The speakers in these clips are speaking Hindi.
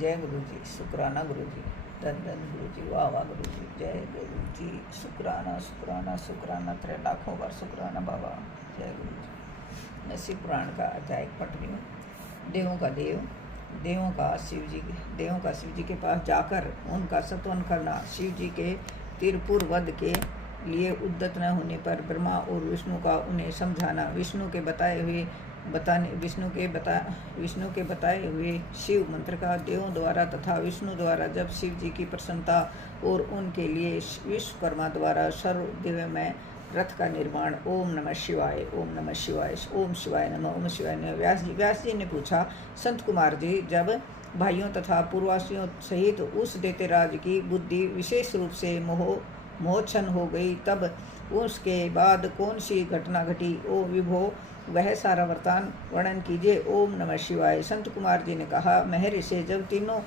जय गुरु जी, शुक्राना गुरु जी, धन धन गुरु जी, वाह वाह गुरु जी, जय गुरु जी, शुक्राना शुक्राना शुक्राना, 3 लाखों बार शुक्राना बाबा, जय गुरु जी। मैं शिव पुराण का अध्याय पढ़ रही हूँ। देवों का देव, देवों का शिव जी के पास जाकर उनका सत्वन करना, शिव जी के त्रिपुर वध के लिए उद्यत न होने पर ब्रह्मा और विष्णु का उन्हें समझाना, विष्णु के बताए हुए शिव मंत्र का देवों द्वारा तथा विष्णु द्वारा जब शिव जी की प्रसन्नता और उनके लिए विश्वकर्मा द्वारा सर्वदेवमय रथ का निर्माण। ओम नमः शिवाय, ओम नमः शिवाय, ओम शिवाय नमः, ओम शिवाय नमः। व्यास जी ने पूछा, संत कुमार जी, जब भाइयों तथा पूर्ववासियों सहित उस दैत्यराज की बुद्धि विशेष रूप से मोहच्छन्न हो गई, तब उसके बाद कौन सी घटना घटी? ओ विभो, वह सारा वृतांत वर्णन कीजिए। ओम नमः शिवाय। संत कुमार जी ने कहा, महर्षि, जब तीनों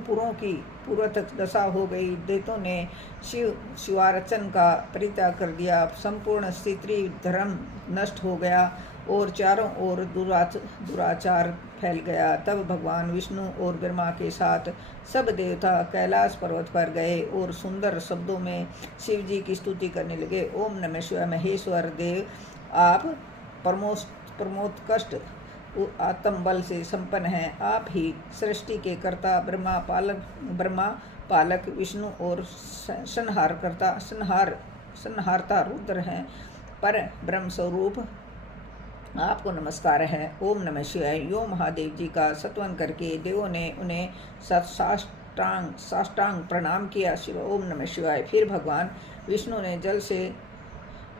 पुरों की पूर्वतक दशा हो गई, दैत्यों ने शिवार्चन का परित्याग कर दिया, संपूर्ण स्त्री धर्म नष्ट हो गया और चारों ओर दुराचार फैल गया, तब भगवान विष्णु और ब्रह्मा के साथ सब देवता कैलाश पर्वत पर गए और सुंदर शब्दों में शिव जी की स्तुति करने लगे। ओम नमः शिवाय। महेश्वर देव, आप परमोत्कृष्ट आत्म बल से संपन्न हैं। आप ही सृष्टि के कर्ता, ब्रह्मा पालक, विष्णु और संहारता रुद्र हैं। पर ब्रह्म स्वरूप आपको नमस्कार है। ओम नमः शिवाय। यो महादेव जी का सत्वन करके देवों ने उन्हें साष्टांग प्रणाम किया। शिव ओम नमः शिवाय। फिर भगवान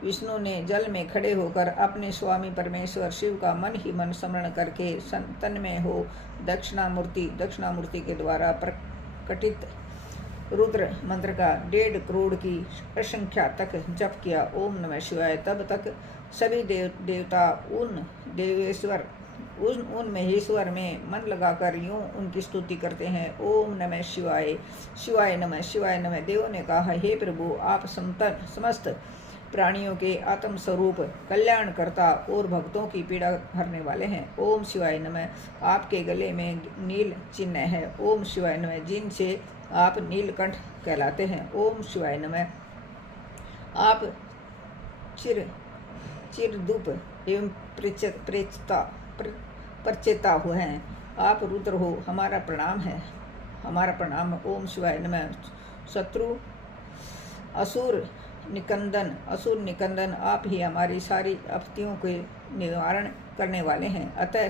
विष्णु ने जल में खड़े होकर अपने स्वामी परमेश्वर शिव का मन ही मन स्मरण करके तन्मय हो दक्षिणामूर्ति के द्वारा प्रकटित रुद्र मंत्र का 1.5 करोड़ की असंख्या तक जप किया। ओम नमः शिवाय। तब तक सभी देवता उन महेश्वर में मन लगाकर यूं उनकी स्तुति करते हैं। ओम नमः शिवाय, शिवाय नमः, शिवाय नमः। देवों ने कहा, हे प्रभु, आप समस्त प्राणियों के आत्म स्वरूप, कल्याण करता और भक्तों की पीड़ा हरने वाले हैं। ओम शिवाय नमः। आपके गले में नील चिन्ह है। ओम शिवाय नमः, जिनसे आप नीलकंठ कहलाते हैं। ओम शिवाय नमः। आप चिरधूप एवं प्रचेता हुए हैं। आप रुद्र हो, हमारा प्रणाम। ओम शिवाय नमः। शत्रु असुर निकंदन, आप ही हमारी सारी आपत्तियों के निवारण करने वाले हैं। अतः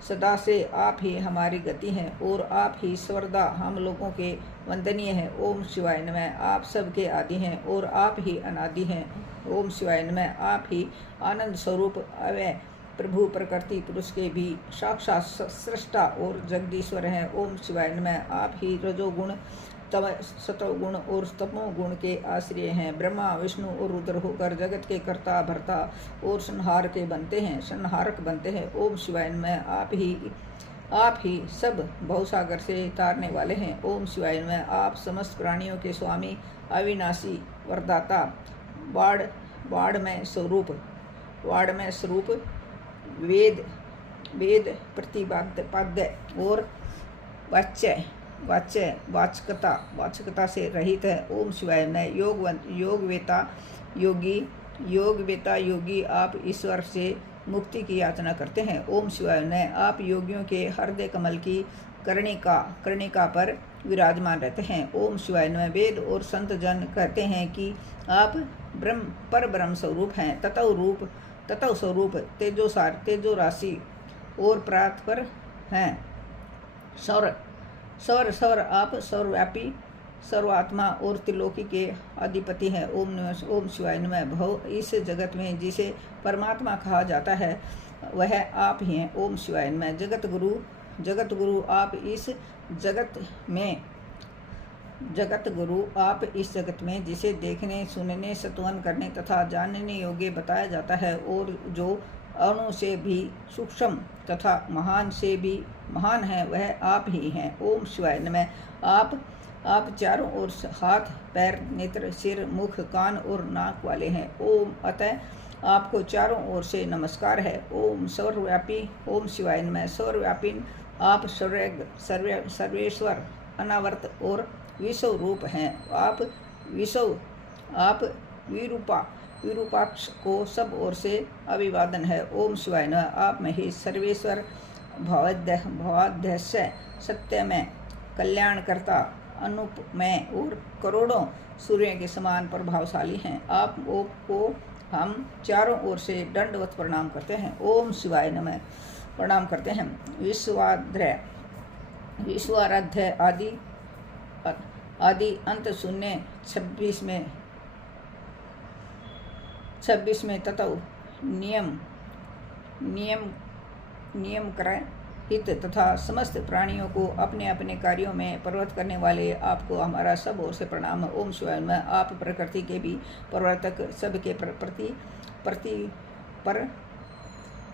सदा से आप ही हमारी गति हैं और आप ही सर्वदा हम लोगों के वंदनीय हैं। ओम शिवाय नमः। आप सबके आदि हैं और आप ही अनादि हैं। ओम शिवाय नमः। आप ही आनंद स्वरूप अव्यय प्रभु, प्रकृति पुरुष के भी साक्षात सृष्टा और जगदीश्वर हैं। ओम शिवाय नमः। आप ही रजोगुण, सतोगुण और तमोगुण के आश्रय हैं। ब्रह्मा, विष्णु और रुद्र होकर जगत के कर्ता, भर्ता और संहारक बनते हैं। ओम शिवाय नमः। आप ही सब भवसागर से तारने वाले हैं। ओम शिवाय नमः। आप समस्त प्राणियों के स्वामी, अविनाशी, वरदाता, वाड़मय स्वरूप, वेद प्रतिपाद्य और वाचकता से रहित है। ओम शिवाय नमः। योगवेता योगी, आप ईश्वर से मुक्ति की याचना करते हैं। ओम शिवाय नमः। आप योगियों के हृदय कमल की कर्णिका पर विराजमान रहते हैं। ओम शिवाय नमः। वेद और संत जन कहते हैं कि आप ब्रह्म स्वरूप हैं। तत्व स्वरूप, तेजो राशि और प्रातपर हैं। सौर, आप सर्वव्यापी, सर्वात्मा और त्रिलोकी के अधिपति हैं। ओम शिवाय नमः। भव, इस जगत में जिसे परमात्मा कहा जाता है, वह आप ही हैं। ओम शिवाय नमः। जगत गुरु, आप इस जगत में जिसे देखने, सुनने, सत्वन करने तथा जानने योग्य बताया जाता है और जो अणु से भी सूक्ष्म तथा महान से भी महान है, वह आप ही हैं। ओम शिवाय नमः। आप चारों ओर हाथ, पैर, नेत्र, सिर, मुख, कान और नाक वाले हैं। ओम अतः आपको चारों ओर से नमस्कार है। ओम सर्वव्यापी, ओम शिवाय नमः। सर्वव्यापी आप सर्वेश्वर, अनावर्त और विश्व रूप हैं। आप विरूपाक्ष को सब ओर से अभिवादन है। ओम शिवाय नमः। आप महेश, सर्वेश्वर, भवाध्यक्ष, सत्यमय, कल्याणकर्ता, अनुपमय और करोड़ों सूर्य के समान प्रभावशाली हैं। आपको हम चारों ओर से दंडवत प्रणाम करते हैं। ओम शिवाय नमः। प्रणाम करते हैं। विश्वाराध्य आदि अंत शून्य 26 में तत्व नियम कर हित तथा समस्त प्राणियों को अपने अपने कार्यों में प्रवृत्त करने वाले आपको हमारा सब ओर से प्रणाम। ओम शिवाय नमः। आप प्रकृति के भी प्रवर्तक, सबके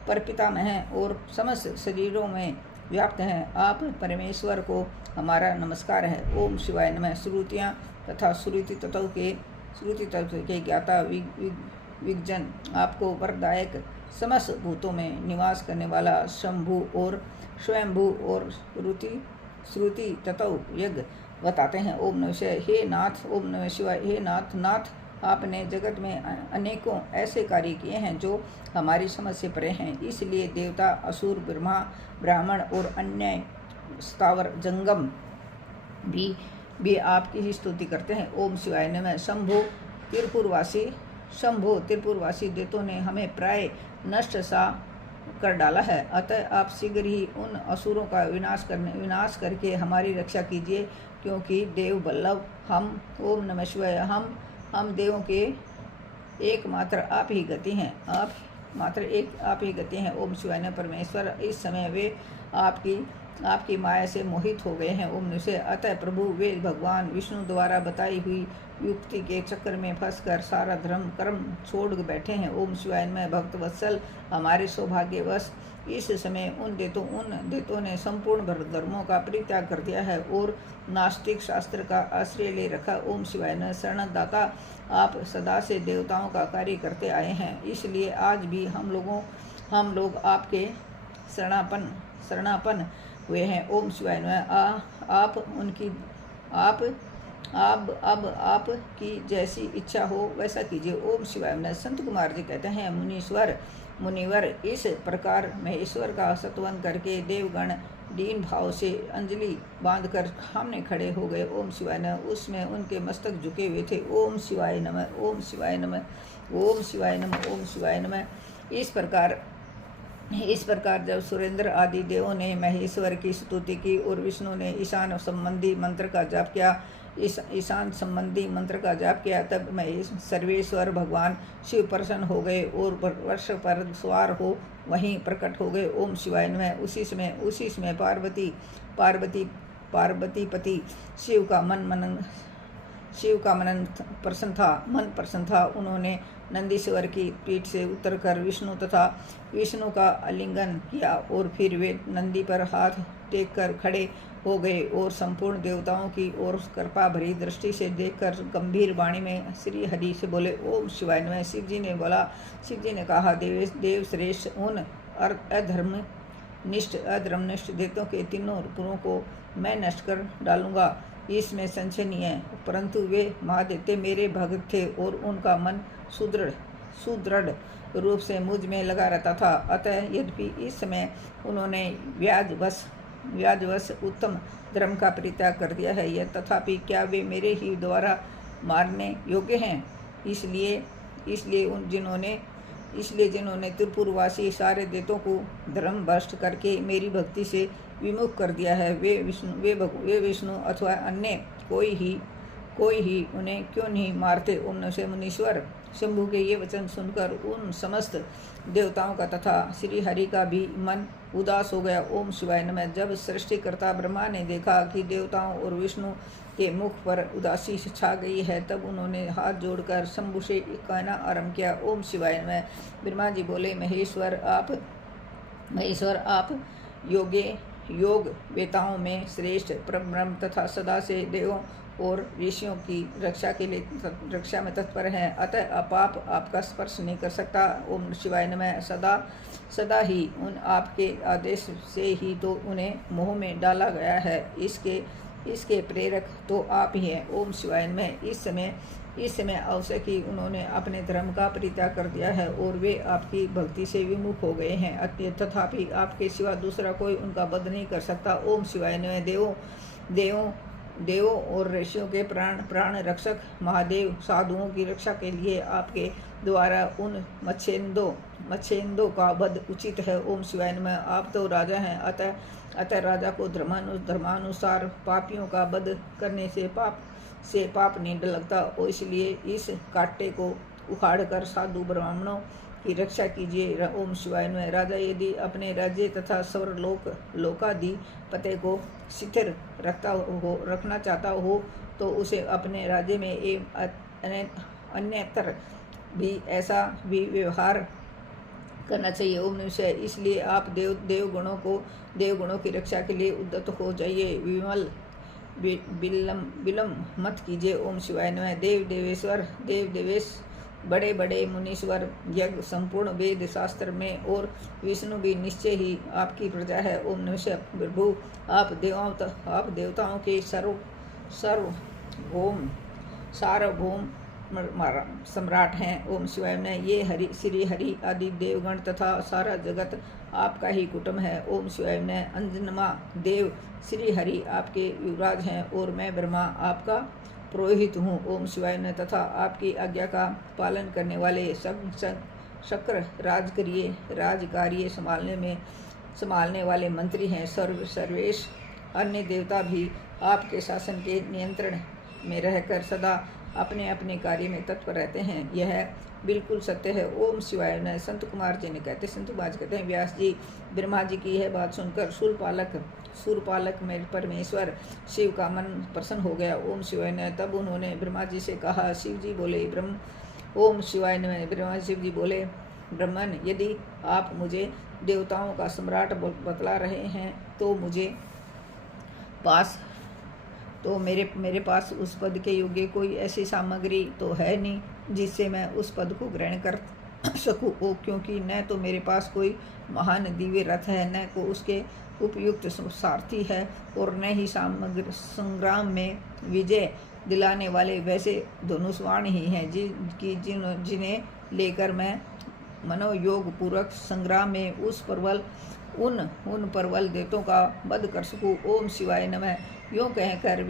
पर पितामह हैं और समस्त शरीरों में व्याप्त हैं। आप परमेश्वर को हमारा नमस्कार है। ओम शिवाय नमः। श्रुतियाँ तथा श्रुति तत्व के ज्ञाता विज्ञन, आपको वरदायक, समस्त भूतों में निवास करने वाला शंभु और स्वयंभू और श्रुति तत्व यज्ञ बताते हैं। ओम नमः शिवाय। हे नाथ, ओम नमः शिवाय। हे नाथ, आपने जगत में अनेकों ऐसे कार्य किए हैं जो हमारी समझ से परे हैं। इसलिए देवता, असुर, ब्राह्मण और अन्य स्थावर जंगम भी आपकी ही स्तुति करते हैं। ओम शिवाय नमः। शंभो त्रिपुरवासी दैत्यों ने हमें प्राय नष्ट सा कर डाला है। अतः आप शीघ्र ही उन असुरों का विनाश करके हमारी रक्षा कीजिए, क्योंकि देव बल्लभ हम। ओम नमः शिवाय। हम देवों के एकमात्र आप ही गति हैं। आप ही गति हैं। ओम शिवाय नमः। परमेश्वर इस समय वे आपकी माया से मोहित हो गए हैं। ओम नमः शिवाय। अतः प्रभु वे भगवान विष्णु द्वारा बताई हुई युक्ति के चक्कर में फंसकर सारा धर्म कर्म छोड़ बैठे हैं। ओम शिवाय नमः। भक्त वत्सल, हमारे सौभाग्यवश इस समय उन देवों ने संपूर्ण धर्मों का परित्याग कर दिया है और नास्तिक शास्त्र का आश्रय ले रखा। ओम शिवाय नमः। शरणदाता, आप सदा से देवताओं का कार्य करते आए हैं, इसलिए आज भी हम लोग आपके शरणापन्न हुए हैं। ओम शिवाय नमः। आप की जैसी इच्छा हो वैसा कीजिए। ओम शिवाय नमः। संत कुमार जी कहते हैं, मुनिवर इस प्रकार महेश्वर का सत्वन करके देवगण दीन भाव से अंजलि बांधकर सामने खड़े हो गए। ओम शिवाय नमः। उसमें उनके मस्तक झुके हुए थे। ओम शिवाय नमः। ओम शिवाय नमः। ओम शिवाय नमः। ओम शिवाय नमः। इस प्रकार जब सुरेंद्र आदि देवों ने महेश्वर की स्तुति की और विष्णु ने ईशान संबंधी मंत्र का जाप किया, तब महेश सर्वेश्वर भगवान शिव प्रसन्न हो गए और वर्ष पर सवार हो वहीं प्रकट हो गए। ओम शिवाय नमः। उसी समय पार्वतीपति शिव का मन प्रसन्न था। उन्होंने नंदीश्वर की पीठ से उतरकर विष्णु का आलिंगन किया और फिर वे नंदी पर हाथ टेककर खड़े हो गए और संपूर्ण देवताओं की ओर कृपा भरी दृष्टि से देखकर गंभीर वाणी में श्री हरि से बोले, ओम शिवाय नमः। शिव जी ने कहा, देव श्रेष्ठ, उन अधर्मनिष्ठ देवताओं के तीनों रूपों को मैं नष्ट कर डालूंगा, इसमें संशय नहीं है। परंतु वे महादेव मेरे भक्त थे और उनका मन सुदृढ़ रूप से मुझ में लगा रहता था। अतः यद्यपि इस समय उन्होंने व्याजवश उत्तम धर्म का परित्याग कर दिया है, यह तथापि क्या वे मेरे ही द्वारा मारने योग्य हैं? इसलिए जिन्होंने त्रिपुरवासी सारे देवताओं को धर्म भ्रष्ट करके मेरी भक्ति से विमुख कर दिया है, वे विष्णु अथवा अन्य कोई ही उन्हें क्यों नहीं मारते? ओम नमः शिवाय। मुनीश्वर शंभु के ये वचन सुनकर उन समस्त देवताओं का तथा श्री हरि का भी मन उदास हो गया। ओम शिवाय नमः। जब सृष्टिकर्ता ब्रह्मा ने देखा कि देवताओं और विष्णु के मुख पर उदासी छा गई है, तब उन्होंने हाथ जोड़कर शंभु से कहना आरंभ किया, ओम शिवाय नमः। ब्रह्मा जी बोले, महेश्वर आप योग वेताओं में श्रेष्ठ परब्रह्म तथा सदा से देवों और ऋषियों की रक्षा के लिए रक्षा में तत्पर हैं। अतः पाप आपका स्पर्श नहीं कर सकता। ओम शिवाय नमः। सदा सदा ही उन आपके आदेश से ही तो उन्हें मोह में डाला गया है। इसके प्रेरक तो आप ही हैं। ओम शिवाय नमः। इस समय अवश्य कि उन्होंने अपने धर्म का परित्याग कर दिया है और वे आपकी भक्ति से विमुख हो गए हैं। तथापि आपके सिवा दूसरा कोई उनका वध नहीं कर सकता। ओम शिवाय नमः। देवों और ऋषियों के प्राण रक्षक महादेव साधुओं की रक्षा के लिए आपके द्वारा उन मच्छेंदों का वध उचित है। ओम शिवाय नमः। आप तो राजा हैं, अतः राजा को धर्मानुसार पापियों का वध करने से पाप नहीं लगता। और इसलिए इस कांटे को उखाड़कर साधु ब्राह्मणों की रक्षा कीजिए। ओम शिवाय नमः। राजा यदि अपने राज्य तथा लोकाधिपति को शिथिल रखना चाहता हो तो उसे अपने राज्य में अन्यत्र भी ऐसा भी व्यवहार करना चाहिए। ओम नमः शिवाय। इसलिए आप देवगुणों की रक्षा के लिए उद्यत हो जाइए। विलम्ब मत कीजिए। ओम शिवाय नमः। देवेश बड़े बड़े मुनीश्वर यज्ञ संपूर्ण वेद शास्त्र में और विष्णु भी निश्चय ही आपकी प्रजा है। ओम नमः शिवाय। प्रभु आप देवताओं के सार्वभौम सम्राट हैं। ओम शिवाय नमः। ये श्री हरि आदि देवगण तथा सारा जगत आपका ही कुटुंब है। ओम शिवाय नमः। अंजनमा देव श्री हरि आपके युवराज हैं और मैं ब्रह्मा आपका पुरोहित हूँ। ओम शिवाय नमः। तथा आपकी आज्ञा का पालन करने वाले शक्र राजकार्य संभालने वाले मंत्री हैं। सर्वेश अन्य देवता भी आपके शासन के नियंत्रण में रहकर सदा अपने अपने कार्य में तत्पर रहते हैं। यह बिल्कुल सत्य है। ओम शिवाय नमः। संत कुमार जी ने कहते हैं व्यास जी, ब्रह्मा जी की यह बात सुनकर सूरपालक में परमेश्वर शिव का मन प्रसन्न हो गया। ओम शिवाय नमः। तब उन्होंने ब्रह्मा जी से कहा। शिव जी बोले ओम शिवाय नमः। ब्रह्मा शिव जी बोले ब्रह्मन, यदि आप मुझे देवताओं का सम्राट बतला रहे हैं तो मेरे पास उस पद के योग्य कोई ऐसी सामग्री तो है नहीं जिससे मैं उस पद को ग्रहण कर सकूँ। क्योंकि न तो मेरे पास कोई महान दिव्य रथ है, न को उसके उपयुक्त सारथी है और न ही संग्राम में विजय दिलाने वाले वैसे धनुष्वाण ही हैं जिन्हें लेकर मैं मनोयोग पूर्वक संग्राम में उन प्रबल देवताओं का वध कर सकूँ। ओम शिवाय नमः। यूँ कहकर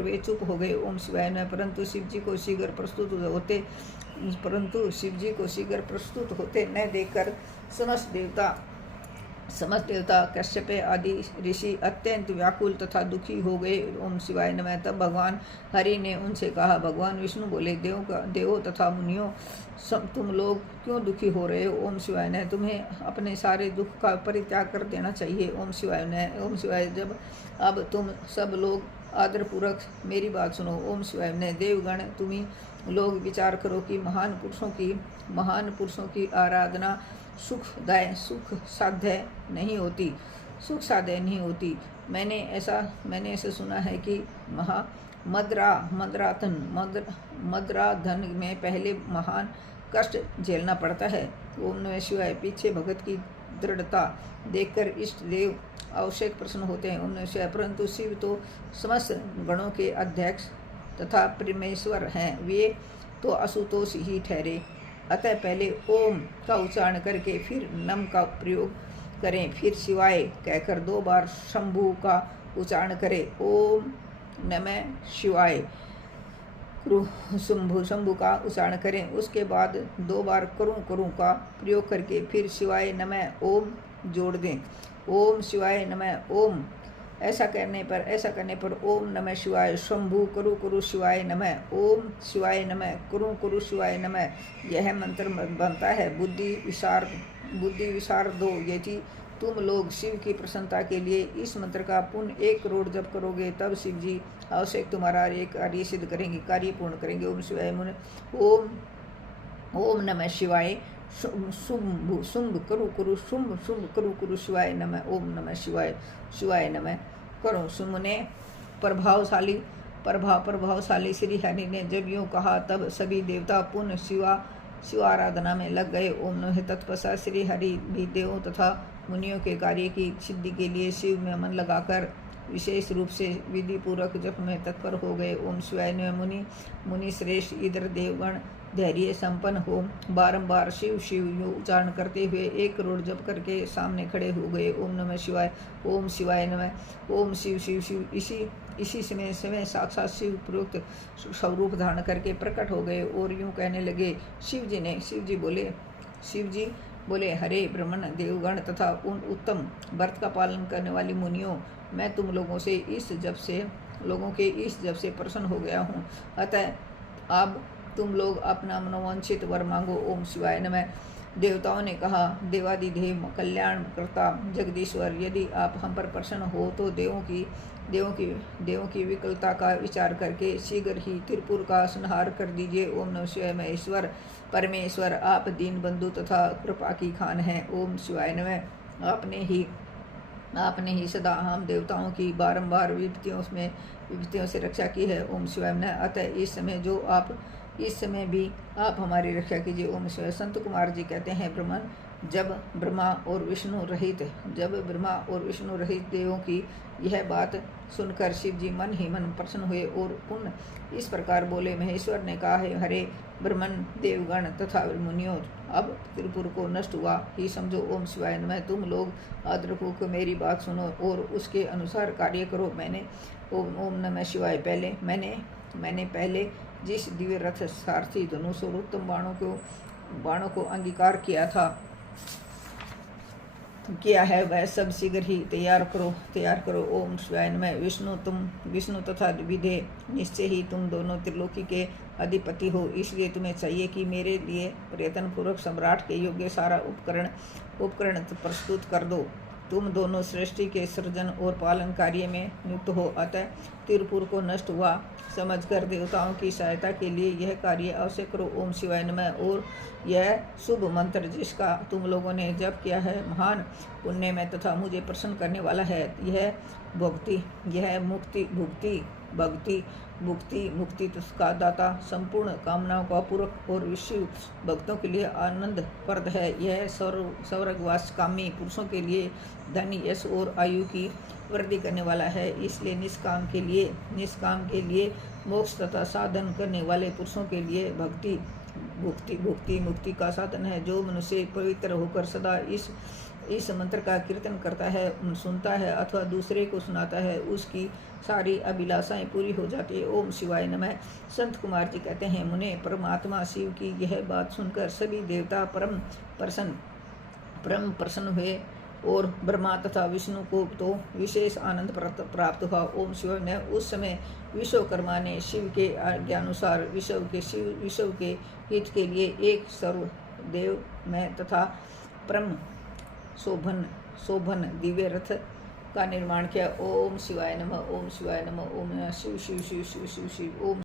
वे चुप हो गए। ओम शिवाय नमः। परंतु शिव जी को शीघ्र प्रस्तुत होते न देखकर समस्त देवता कश्यप आदि ऋषि अत्यंत व्याकुल तथा दुखी हो गए। ओम शिवाय नमः। तब भगवान हरि ने उनसे कहा। भगवान विष्णु बोले देवों तथा मुनियों, तुम लोग क्यों दुखी हो रहे हो? ओम शिवाय नमः। तुम्हें अपने सारे दुख का परित्याग कर देना चाहिए। ओम शिवाय नमः। ओम शिवाय। अब तुम सब लोग आदरपूर्वक मेरी बात सुनो। ओम शिवाय नमः। देवगण, तुम्ही लोग विचार करो कि महान पुरुषों की आराधना सुख साध्य नहीं होती। मैंने ऐसा सुना है कि मद्राधन में पहले महान कष्ट झेलना पड़ता है। ओम नमः शिवाय। पीछे भगत की दृढ़ता देखकर इष्ट देव आवश्यक प्रसन्न होते हैं। ओम नमः शिवाय। परंतु शिव तो समस्त गणों के अध्यक्ष तथा परमेश्वर हैं, वे तो असुतोष ही ठहरे। अतः पहले ओम का उच्चारण करके फिर नम का प्रयोग करें, फिर शिवाय कहकर 2 बार शंभु का उच्चारण करें। ओम नमः शिवाय शंभु का उच्चारण करें। उसके बाद 2 बार करूं का प्रयोग करके फिर शिवाय नमः ओम जोड़ दें। ओम शिवाय नमः ओम। ऐसा करने पर ओम नमः शिवाय शंभु करु शिवाय नमः, ओम शिवाय नमः करु शिवाय नमः, यह मंत्र बनता है। बुद्धि विशारदो, यदि तुम लोग शिव की प्रसन्नता के लिए इस मंत्र का पुण्य 1 करोड़ जप करोगे तब शिव जी आवश्यक तुम्हारा एक कार्य सिद्ध करेंगे, कार्य पूर्ण करेंगे। ओम शिवाय ओम नमः शिवाय शुंभ शुंभ करो करो शुंभ शुंभ करो करो शिवाय नमः। ओम नमः शिवाय शिवाय नमः। करो शुंभ ने प्रभावशाली श्री हरि ने जब यूँ कहा तब सभी देवता पुनः शिवाराधना में लग गए। ओम नमः। तत्पश्चात श्री हरि भी देवों तथा मुनियों के कार्य की सिद्धि के लिए शिव में मन लगाकर विशेष रूप से विधि पूर्वक जप में तत्पर हो गए। ओम शिवाय नमः। मुनि श्रेष्ठ इधर देवगण धैर्य संपन्न हो बारंबार शिव शिव उच्चारण करते हुए 1 करोड़ जप करके सामने खड़े हो गए। ओम नमः शिवाय। ओम शिवाय नमः। ओम शिव शिव शिव। इसी समय साक्षात शिव प्रयुक्त स्वरूप धारण करके प्रकट हो गए और यूँ कहने लगे। शिव जी बोले हरे ब्राह्मण देवगण तथा उन उत्तम व्रत का पालन करने वाली मुनियों, मैं तुम लोगों के इस जप से प्रसन्न हो गया हूँ। अतः अब तुम लोग अपना मनोवांछित वर मांगो। ओम शिवाय नमः। देवताओं ने कहा, देवादिदेव कल्याण करता जगदीश्वर, यदि आप हम पर प्रसन्न हो तो देवों की विकलता का विचार करके शीघ्र ही त्रिपुर का संहार कर दीजिए। ओम नमः शिवाय। महेश्वर परमेश्वर, आप दीन बंधु तथा कृपा की खान हैं। ओम शिवाय नमः। आपने ही सदा हम देवताओं की बारंबार विपत्तियों से रक्षा की है। ओम शिवाय नमः। अतः इस समय भी आप हमारी रक्षा कीजिए। ओम शिवाय। संत कुमार जी कहते हैं, जब ब्रह्मा और विष्णु रहित देवों की यह बात सुनकर शिव जी मन ही मन प्रसन्न हुए और पुनः इस प्रकार बोले। महेश्वर ने कहा है, हरे ब्रह्मन देवगण तथा मुनियों, अब त्रिपुर को नष्ट हुआ ही समझो। ओम शिवाय नमः। तुम लोग आदरपूर्वक मेरी बात सुनो और उसके अनुसार कार्य करो। ओम नमः शिवाय। मैंने पहले जिस दिव्य रथ सारथी धनुष और उत्तम बाणों को अंगीकार किया है वह सब शीघ्र ही तैयार करो। ओम शिवाय नमः। विष्णु तथा विधे, निश्चय ही तुम दोनों त्रिलोकी के अधिपति हो, इसलिए तुम्हें चाहिए कि मेरे लिए प्रयत्न पूर्वक सम्राट के योग्य सारा उपकरण प्रस्तुत कर दो। तुम दोनों सृष्टि के सृजन और पालन कार्य में नियुक्त हो। अतः त्रिपुर को नष्ट हुआ समझकर देवताओं की सहायता के लिए यह कार्य अवश्य करो। ओम शिवाय नमः। और यह शुभ मंत्र जिसका तुम लोगों ने जप किया है महान पुण्यमय तथा मुझे प्रसन्न करने वाला है। यह मुक्ति का दाता, संपूर्ण कामनाओं का पूरक और विश्व भक्तों के लिए आनंदप्रद है। यह स्वर्गवास कामी पुरुषों के लिए धन, यश और आयु की वृद्धि करने वाला है। इसलिए निष्काम के लिए मोक्ष तथा साधन करने वाले पुरुषों के लिए मुक्ति का साधन है। जो मनुष्य पवित्र होकर सदा इस मंत्र का कीर्तन करता है, सुनता है अथवा दूसरे को सुनाता है, उसकी सारी अभिलाषाएं पूरी हो जाती है। ओम शिवाय नमः। संत कुमार जी कहते हैं, मुने परमात्मा शिव की यह बात सुनकर सभी देवता परम प्रसन्न हुए और ब्रह्मा तथा विष्णु को तो विशेष आनंद प्राप्त हुआ। ओम शिवाय नमः। उस समय विश्वकर्मा ने शिव के आज्ञानुसार विश्व के हित के लिए एक सर्वदेव में तथा परम शोभन दिव्य रथ का निर्माण किया। ओम शिवाय नमः। ओम शिवाय नमः। ओम शिव शिव शिव शिव शिव शिव। ओम